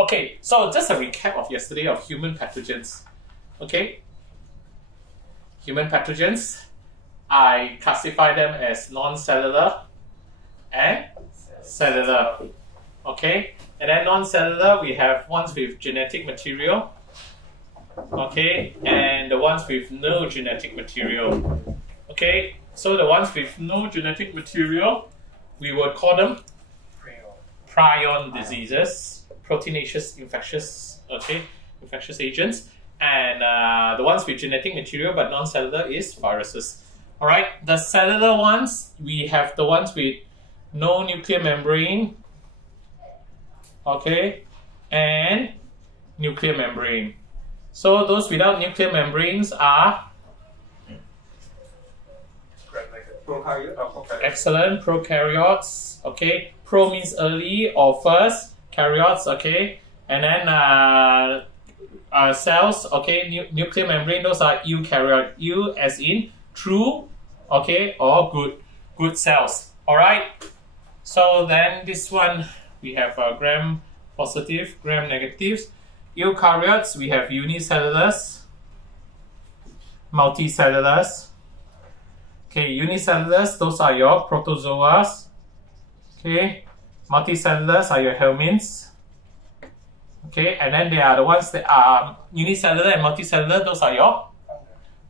Okay, so just a recap of yesterday of human pathogens. Okay, human pathogens, I classify them as non-cellular and cellular. Okay, and then non-cellular, we have ones with genetic material. Okay, and the ones with no genetic material. Okay, so the ones with no genetic material, we would call them prion diseases, proteinaceous infectious, infectious agents. And the ones with genetic material but non-cellular is viruses. All right, the cellular ones, we have the ones with no nuclear membrane, okay, and nuclear membrane. So those without nuclear membranes are excellent prokaryotes. Okay, pro means early or first, karyotes. Okay, and then cells. Okay, nuclear membrane. Those are eukaryote. Eu as in true. Okay, or good cells. All right. So then this one we have gram positive, gram negatives. Eukaryotes, we have unicellulars, multicellulars. Okay, unicellulars, those are your protozoas. Okay, multicellulars are your helminths. Okay, and then they are the ones that are unicellular and multicellular, those are your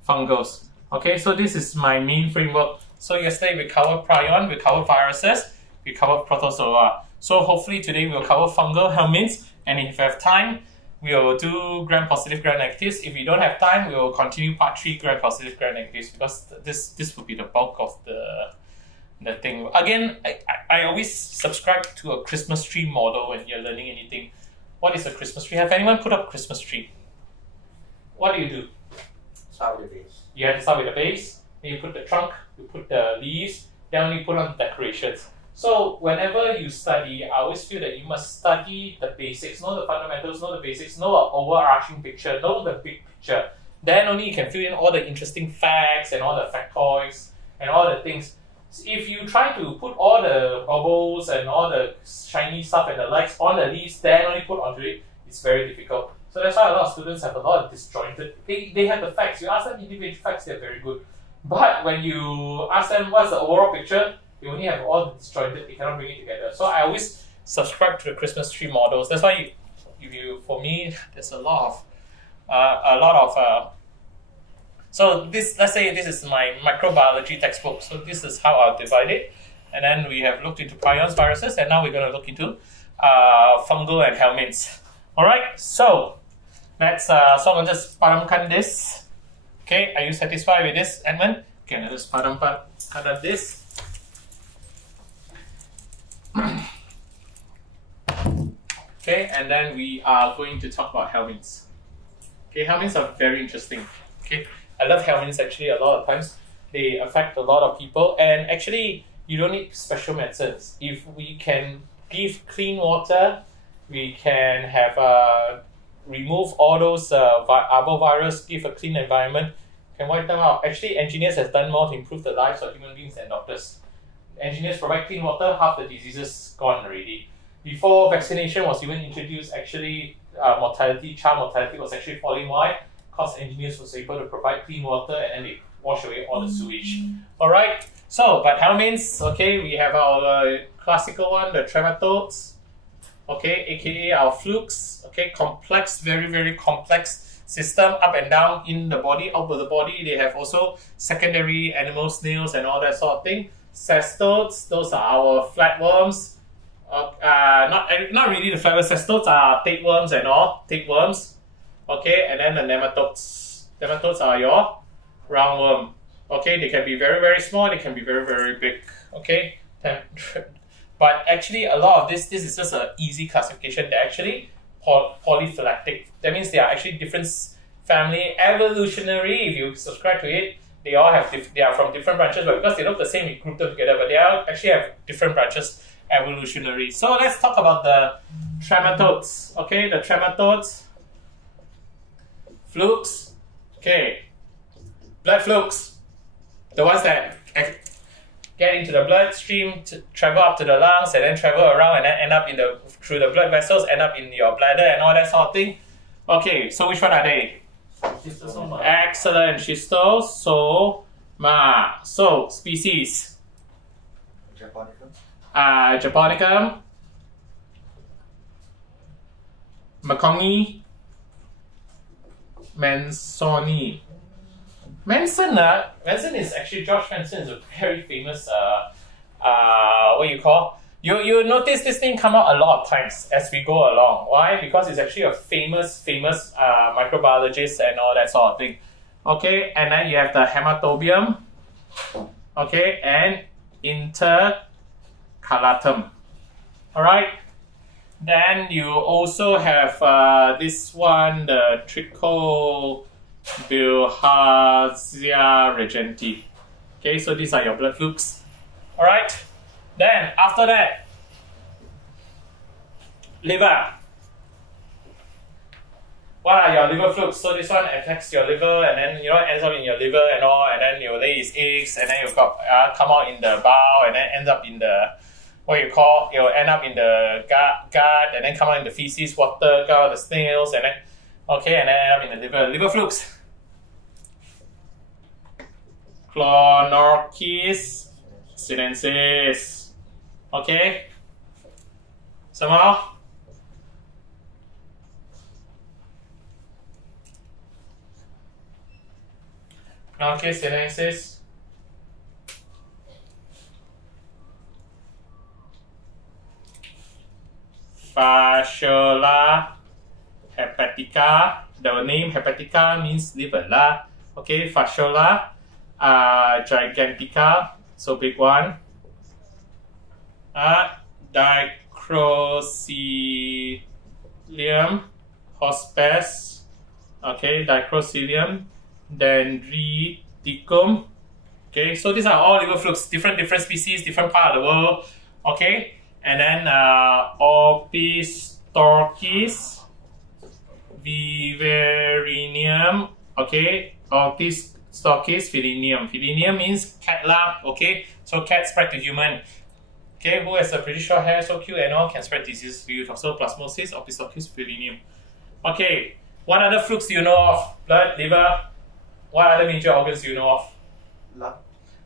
fungals. Okay, so this is my main framework. So yesterday we covered prion, we covered viruses, we covered protozoa. So hopefully today we'll cover fungal helminths, and if we have time, we will do gram-positive, gram-negatives. If we don't have time, we will continue part 3, gram-positive, gram-negatives, because this will be the bulk of the thing. Again, I always subscribe to a Christmas tree model when you're learning anything. What is a Christmas tree? Have anyone put up a Christmas tree? What do? Start with the base. You have to start with the base, then you put the trunk, you put the leaves, then you put on decorations. So whenever you study, I always feel that you must study the basics, know the fundamentals, know the basics, know an overarching picture, know the big picture. Then only you can fill in all the interesting facts and all the factoids and all the things. If you try to put all the bubbles and all the shiny stuff and the lights on the leaves, then only put onto it, it's very difficult. So that's why a lot of students have a lot of disjointed. They have the facts. You ask them individual facts, they're very good. But when you ask them what's the overall picture, they only have all the disjointed, they cannot bring it together. So I always subscribe to the Christmas tree models. That's why for me, there's a lot of so this, let's say this is my microbiology textbook. So this is how I'll divide it. And then we have looked into prions, viruses, and now we're going to look into fungal and helminths. All right, so let's so I'll just padamkan this. Okay, are you satisfied with this, Edmund? Okay, let's padamkan this. Okay, and then we are going to talk about helminths. Okay, helminths are very interesting. Okay, I love helminths actually. A lot of times they affect a lot of people, and actually you don't need special medicines. If we can give clean water, we can have remove all those arbovirus, give a clean environment, can wipe them out. Actually, engineers have done more to improve the lives of human beings than doctors. Engineers provide clean water, half the diseases gone already. Before vaccination was even introduced, actually child mortality was actually falling. Why? Because engineers was able to provide clean water and then they wash away all the sewage. Alright, so but helminths, okay, we have our classical one, the Trematodes, okay, aka our Flukes, okay, complex, very, very complex system up and down in the body, out of the body. They have also secondary animal snails and all that sort of thing. Cestodes, those are our flatworms. Not really the flatworms. Cestodes are tapeworms and all, tapeworms. Okay, and then the nematodes. Nematodes are your roundworm. Okay, they can be very, very small, they can be very, very big. Okay, but actually a lot of this is just an easy classification. They're actually polyphyletic. That means they are actually different family. Evolutionary, if you subscribe to it, they all have they are from different branches, but because they look the same, we group them together, but they are actually have different branches evolutionary. So let's talk about the Trematodes. Okay, the Trematodes, Flukes, okay, blood flukes, the ones that get into the bloodstream, to travel up to the lungs, and then travel around, and then end up in through the blood vessels, end up in your bladder, and all that sort of thing. Okay, so which one are they? Schistosoma. Excellent, Schistosoma. So species. Japonicum. Japonicum, mekongi, mansoni. Manson is actually George Manson is a very famous what you call. You notice this thing come out a lot of times as we go along. Why? Because it's actually a famous microbiologist and all that sort of thing. Okay, and then you have the haematobium. Okay, and intercalatum. Alright. Then you also have this one, the Trichobilharza regenti. Okay, so these are your blood flukes. Alright. Then after that, liver. What are your liver flukes? So this one affects your liver, and then ends up in your liver and all, and then you lay its eggs, and then you got come out in the bowel, and then ends up in the you'll end up in the gut, and then come out in the feces, water, go out the snails, and then and then end up in the liver flukes. Clonorchis, sinensis. Okay. Some more. Clonorchis, sinensis. Fasciola, hepatica. The name hepatica means liver lah. Okay, fasciola, gigantica, so big one. Dicrocoelium, hospes. Okay, dicrocoelium, dendriticum. Okay, so these are all liver flukes, different species, different part of the world. Okay. And then opisthorchis, viverrini, okay, opisthorchis, felineum. Felineum means cat lab, okay, so cat spread to human. Okay, who has a pretty short hair, so cute and all, can spread diseases to you. So plasmosis, opisthorchis, felineum. Okay, what other flukes do you know of? Blood, liver. What other major organs do you know of? Lung.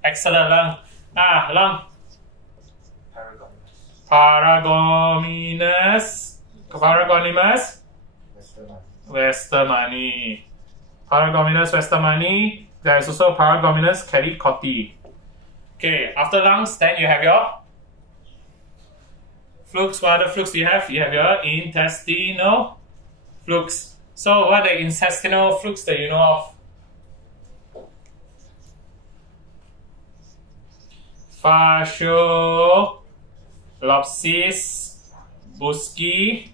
Excellent, lung. Lung. Paragonimus. Paragonimus. Westermanii. Paragonimus westermanii. There is also Paragonimus kellicotti. Okay, after lungs, then you have your flukes. What other flukes do you have? You have your intestinal flukes. So what are the intestinal flukes that you know of? Fasciolopsis, buski,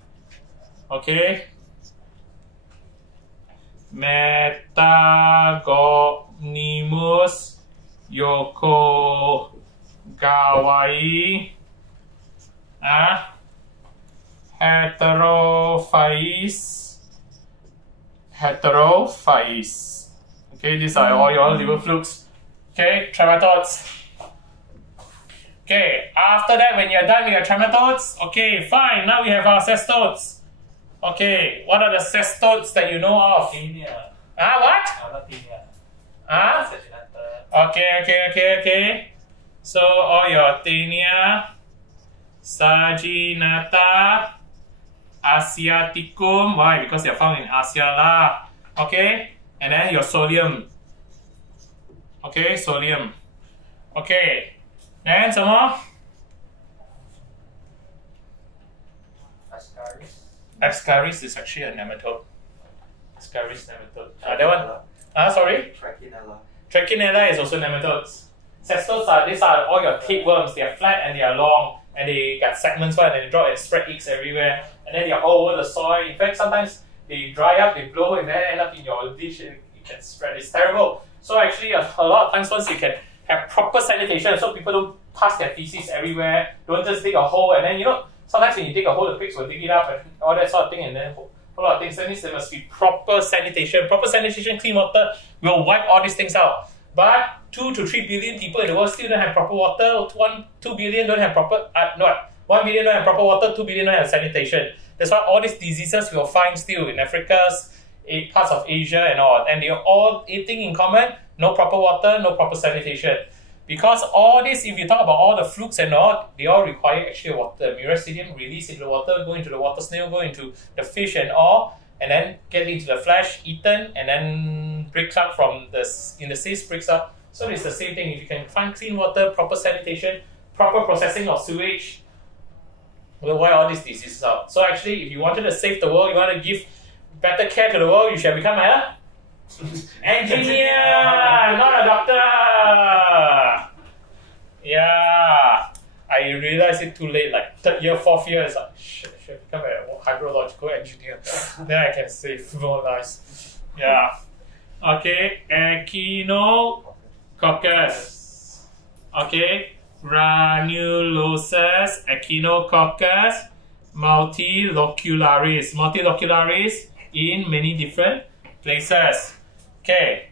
okay. Metagonimus, yokogawai, Heterophyes. Okay, these are all your liver flukes. Okay, Trematodes. Okay, after that, when you're done with your Trematodes, okay, fine, now we have our Cestodes. Okay, what are the Cestodes that you know of? Tinea. What? Not tinea. Okay. So, all your Tinea, Saginata, Asiaticum. Why? Because they're found in Asia lah. Okay, and then your Solium. Okay, Solium. Okay. And some more? Ascaris is actually a nematode. Ascaris nematode. That one? Sorry? Trachinella is also nematodes. Cestodes these are all your tapeworms. They are flat and they are long, and they got segments one, and they drop and spread eggs everywhere. And then they are all over the soil. In fact, sometimes they dry up, they blow, and then end up in your dish, and it can spread. It's terrible. So actually, a lot of times once you can have proper sanitation, so people don't pass their feces everywhere, don't just dig a hole, and then sometimes when you dig a hole, the pigs will dig it up and all that sort of thing, and then a lot of things. That means there must be proper sanitation. Proper sanitation, clean water will wipe all these things out. But 2 to 3 billion people in the world still don't have proper water. 2 billion don't have proper, 1 billion don't have proper water, 2 billion don't have sanitation. That's why all these diseases you'll find still in Africa's parts of Asia and all. And they're all eating in common, no proper water, no proper sanitation. Because all this, if you talk about all the flukes and all, they all require actually water. Miracidium release into the water, go into the water snail, go into the fish and all, and then get into the flesh, eaten, and then breaks up from the, in the cyst, breaks up. So it's the same thing. If you can find clean water, proper sanitation, proper processing of sewage, we'll wipe all these diseases out. So actually, if you wanted to save the world, you want to give better care to the world, you should become an engineer, not a doctor. Yeah, I realized it too late, like 3rd year, 4th year, it's like, shit, I should become a hydrological engineer. Then I can save more lives. Yeah. Okay, Echinococcus. Okay, granulosus, Echinococcus, multilocularis. Multilocularis in many different places. Okay,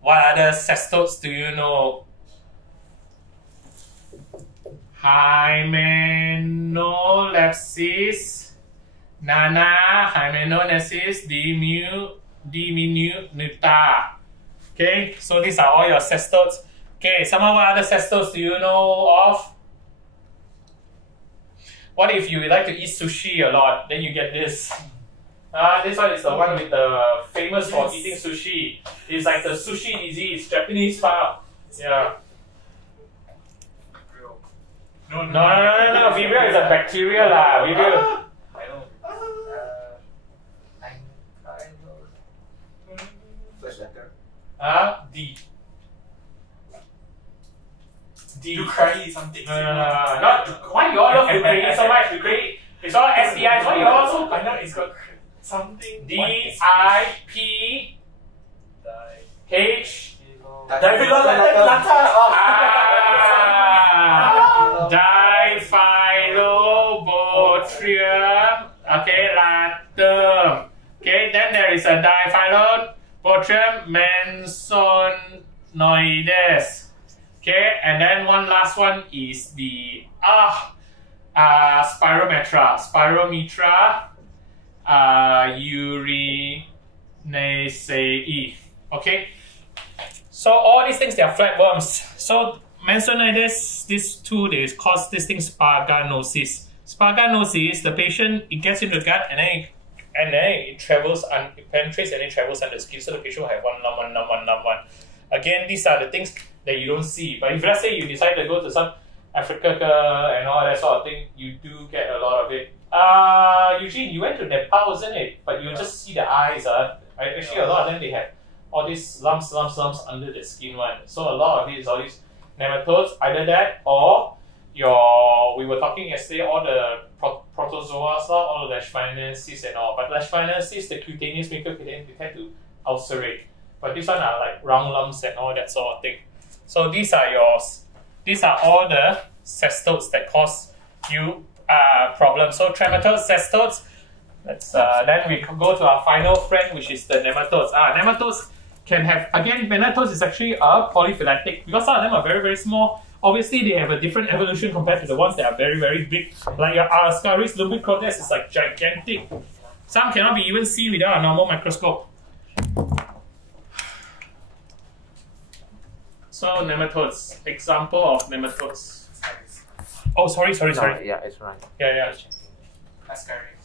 what other cestodes do you know? Hymenolapsis, Nana, Hymenolapsis, diminuta. Okay, so these are all your cestodes. Okay, some of what other cestodes do you know of? What if you like to eat sushi a lot? Then you get this. This one is the one with the famous for eating sushi. It's like the sushi disease, Japanese style. Yeah. No. Vibrio is a bacteria lah. Vibrio. I know. First letter. D. Ducrei something. Not. Why you all love Ducrei so much? Ducrei. It's all STIs. Why you all so? I know it's got something. DIPH. Diphyllobotrium. Okay, latum. Okay, then there is a Diphyllobotrium mansonioides. Okay, and then one last one is the Spirometra. Urinaceae. Okay, so all these things, they are flatworms. So mansonioides, these two, they cause this thing Paragonimus. Paragonimus, the patient, it gets into the gut and then it travels and it penetrates and it travels under the skin. So the patient will have one lump. Again, these are the things that you don't see. But if let's say you decide to go to some Africa and all that sort of thing, you do get a lot of it. Usually you went to Nepal, isn't it? But you just see the eyes. Actually, a lot of them, they have all these lumps under the skin one. So a lot of it is all these nematodes, either that or we were talking yesterday, all the protozoa, all the leishmaniasis and all. But leishmaniasis, the cutaneous mucocutaneous, they tend to ulcerate. But these one are like round lumps and all that sort of thing. So these are yours. These are all the cestodes that cause you problems. So trematodes, cestodes. Let's then we go to our final friend, which is the nematodes. Nematodes can have, again, nematodes is actually a polyphyletic because some of them are very, very small. Obviously, they have a different evolution compared to the ones that are very, very big. Like your Ascaris lumbricoides is like gigantic. Some cannot be even seen without a normal microscope. So nematodes, example of nematodes. Oh, sorry. No, yeah, it's right. Yeah. Ascaris.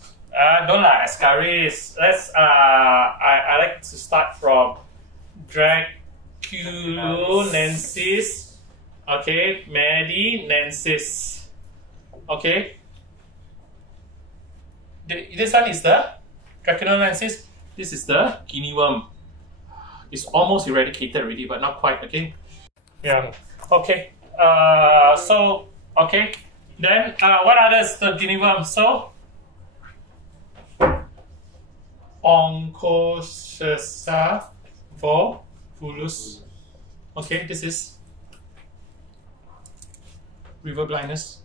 Don't like Ascaris. Let's I like to start from Draculonensis. Okay, Medinensis. Okay. This one is the Draculonensis. This is the guinea worm. It's almost eradicated already, but not quite. Okay. Yeah. Okay. Okay. Then what others the guinea worm? So Onchocerca volvulus. Okay, this is river blindness.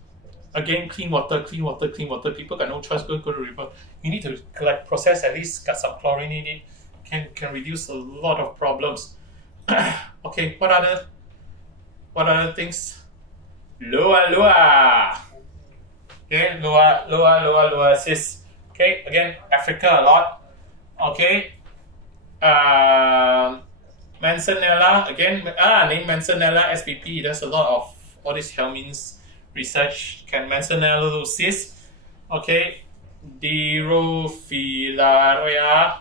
Again, clean water. People got no choice, go to the river. You need to process, at least got some chlorine in it. Can reduce a lot of problems. Okay, what other things? Loa. Okay, Loa cis. Okay, again, Africa a lot. Okay. Manzanella, again, name Manzanella SPP. There's a lot of all these Helminths research. Can Manzanellosis. Okay. Dirofilaria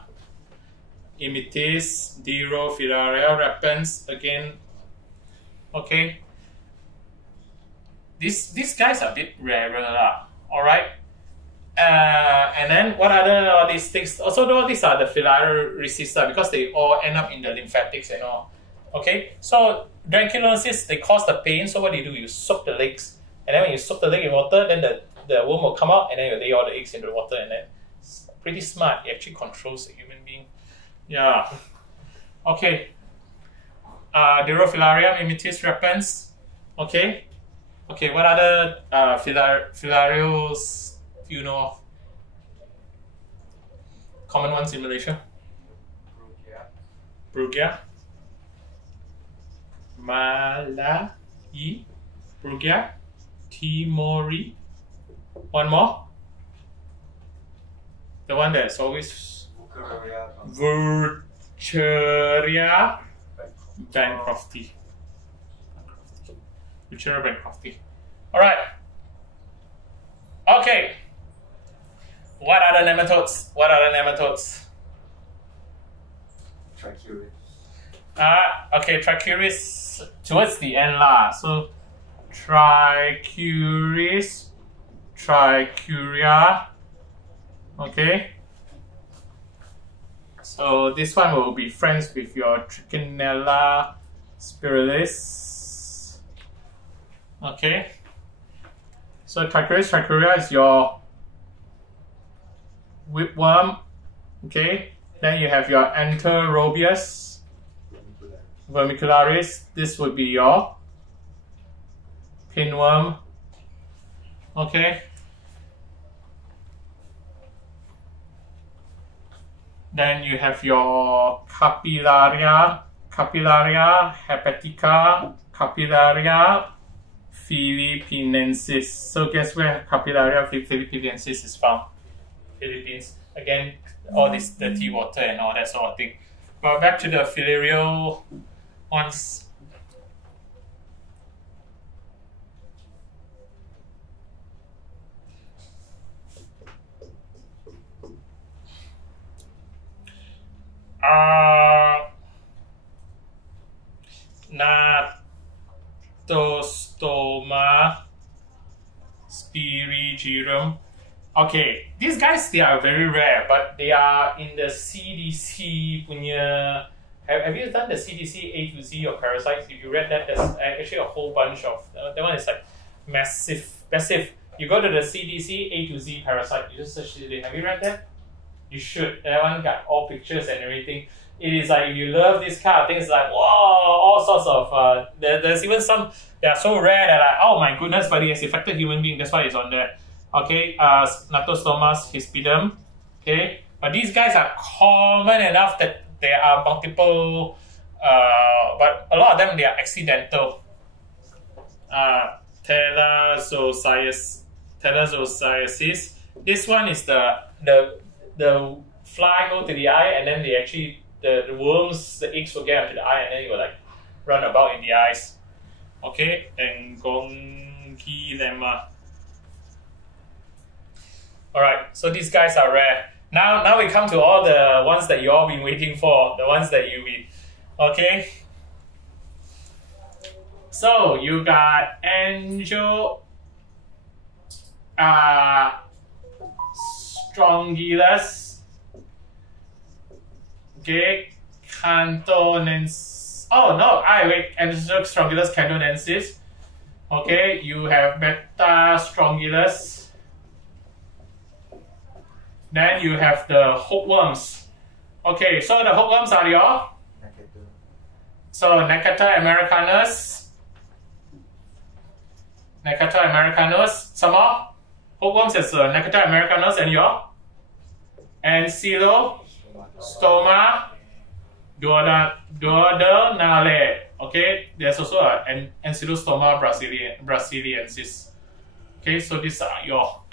imitis, Dirofilaria repens, again. Okay. These guys are a bit rarer, alright. And then what other all these things? Also, all these are the filariaceae because they all end up in the lymphatics and all. Okay, so dranculosis, they cause the pain. So what do? You soak the legs, and then when you soak the leg in water, then the worm will come out, and then you lay all the eggs into the water, and then it's pretty smart. It actually controls the human being. Yeah. Okay. Dirofilaria imitis repens. Okay. Okay. What other filarials do you know of? Common ones in Malaysia? Brugia. Malai. Brugia. Timori. One more. The one that's always Wucheria bancrofti. Wucheria bancrofti. Alright. Okay. What are the nematodes? Trichobilharza. Okay, Trichobilharza towards the end lah. So Trichuria. Okay. So this one will be friends with your Trichinella spiralis. Okay. So Trichuria is your whipworm. Okay. Then you have your Enterobius vermicularis. This would be your pinworm. Okay. Then you have your Capillaria, hepatica, Capillaria philippinensis. So guess where Capillaria philippinensis is found? Philippines. Again, all this dirty water and all that sort of thing. But back to the filarial ones. Natostoma spirigirum. Okay, these guys, they are very rare, but they are in the CDC punya. Have you done the CDC A to Z of parasites? If you read that, there's actually a whole bunch of that one is like massive. You go to the CDC A to Z parasite, you just search it. Have you read that? You should. That one got all pictures and everything. It is like, if you love this kind of things, like, whoa, all sorts of, there's even some, they are so rare that like, oh my goodness, but it has affected human being, that's why it's on there. Okay, Natostomas hispidum. Okay, but these guys are common enough that there are multiple, but a lot of them, they are accidental. Thalassosiasis. This one is the fly go to the eye, and then they actually, the worms, the eggs will get into the eye, and then it will like run about in the eyes. Okay, and Gongilemma. Alright, so these guys are rare. Now we come to all the ones that you all been waiting for, the ones that you be. Okay. So you got Strongylus. Okay, Cantonensis. Oh no, wait, Strongylus cantonensis. Okay, you have Beta Strongylus. Then you have the hookworms. Okay, so the hookworms are your. So Necata americanus. Some more. Hookworms is Necata americanus and your. Ancylostoma duodenale. Okay, there's also an Schistosoma brasiliensis. Okay, so these are your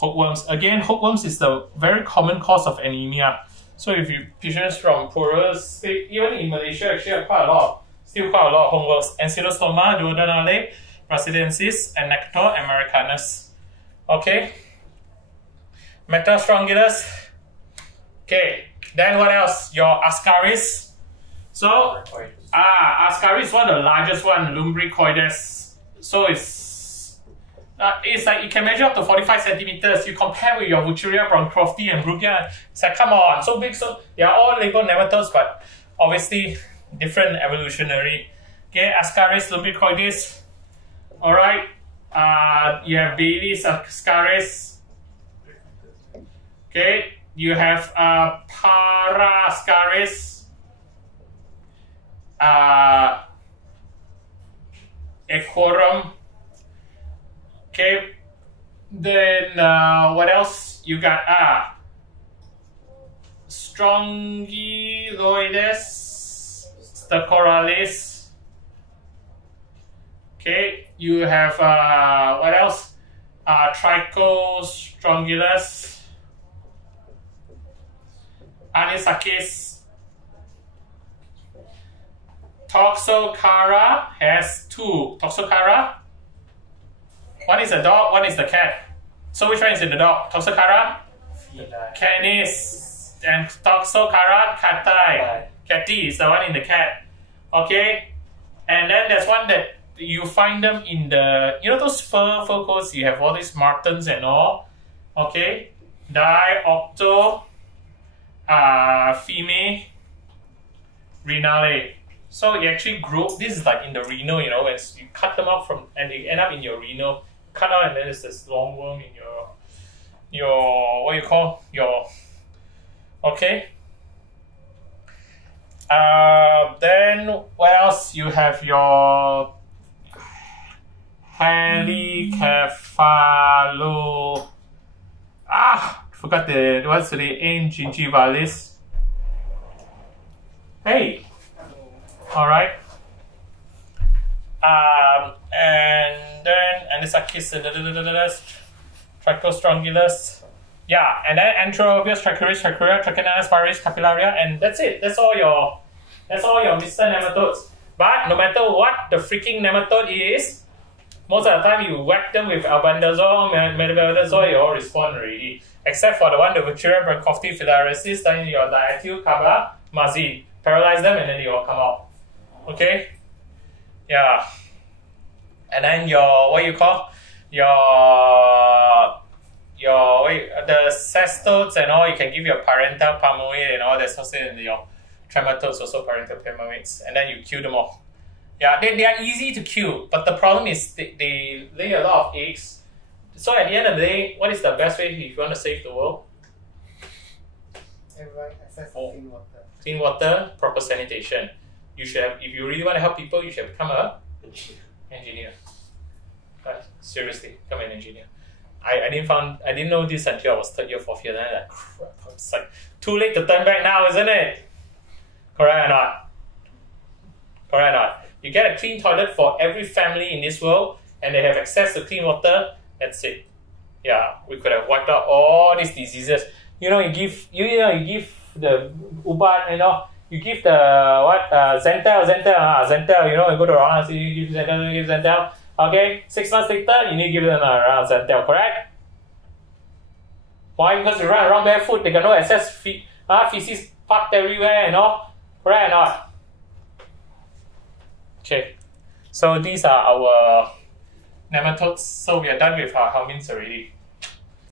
hookworms. Again, hookworms is the very common cause of anemia. So if you patients from poorer state, even in Malaysia, actually still quite a lot of hookworms. Schistosoma duodenale, brasiliensis, and Nectar americanus. Okay, Metastrongylus. Okay, then what else? Your Ascaris. So, Ascaris is one of the largest one, Lumbricoides. So it's like it can measure up to 45 centimeters. You compare with your Wucheria bancrofti and Brugia, it's like, come on, so big. So they are all labeled nematodes, but obviously different evolutionary. Okay, Ascaris lumbricoides. All right, you have Bailey's Ascaris. Okay, you have Parascaris. Equorum. Okay, then what else you got? Strongyloides, Stacoralis. Okay, you have what else? Trichostrongylus, Anisakis. Toxocara has two. Toxocara. One is a dog, one is the cat. So which one is in the dog? Toxocara? Canis. And Toxocara cati. Cati is the one in the cat. Okay? And then there's one that you find them in the, you know those fur coats, you have all these martens and all. Okay? Diocto female renale. So it actually grows, this is like in the renal, you know, when you cut them out from, and they end up in your renal, cut out, and then there's this long worm in your what you call, okay. Then what else? You have your helicephalo, forgot what's the name, gingivalis. Hey. All right, and then Anisakis, Trichostrongylus, yeah, and then Anthrobius, Trichuris, Trichuria, Trichinalis, Paris, Capillaria, and that's it. That's all your Mr. Nematodes. But no matter what the freaking nematode is, most of the time you whack them with albendazole, metabendazole, you all respond already. Except for the one, the Wucheria bancrofti filariasis, then your diethyl carbamazine. Paralyze them and then they all come out. Okay, yeah, and then your what you call the cestodes and all. You can give your parental palmoid and all that's also in your trematodes, also parental palmoids, and then you kill them all. Yeah, they are easy to kill, but the problem is they lay a lot of eggs. So at the end of the day, what is the best way if you want to save the world? Everyone access clean water. Clean water, proper sanitation. You should have, if you really want to help people, you should become an engineer. Seriously, become an engineer. I didn't know this until I was third year, fourth year. Then I'm like, crap, it's like too late to turn back now, isn't it? Correct or not? Correct or not? You get a clean toilet for every family in this world, and they have access to clean water. That's it. Yeah, we could have wiped out all these diseases. You know, you give the ubat, you know. You give the Zental, you know, you go to around, you give Zental, okay, 6 months later, you need to give them around Zental, correct? Why? Because they run around barefoot, they got no access, feces parked everywhere, you know, correct or not? Okay, so these are our nematodes, so we are done with our helminths already.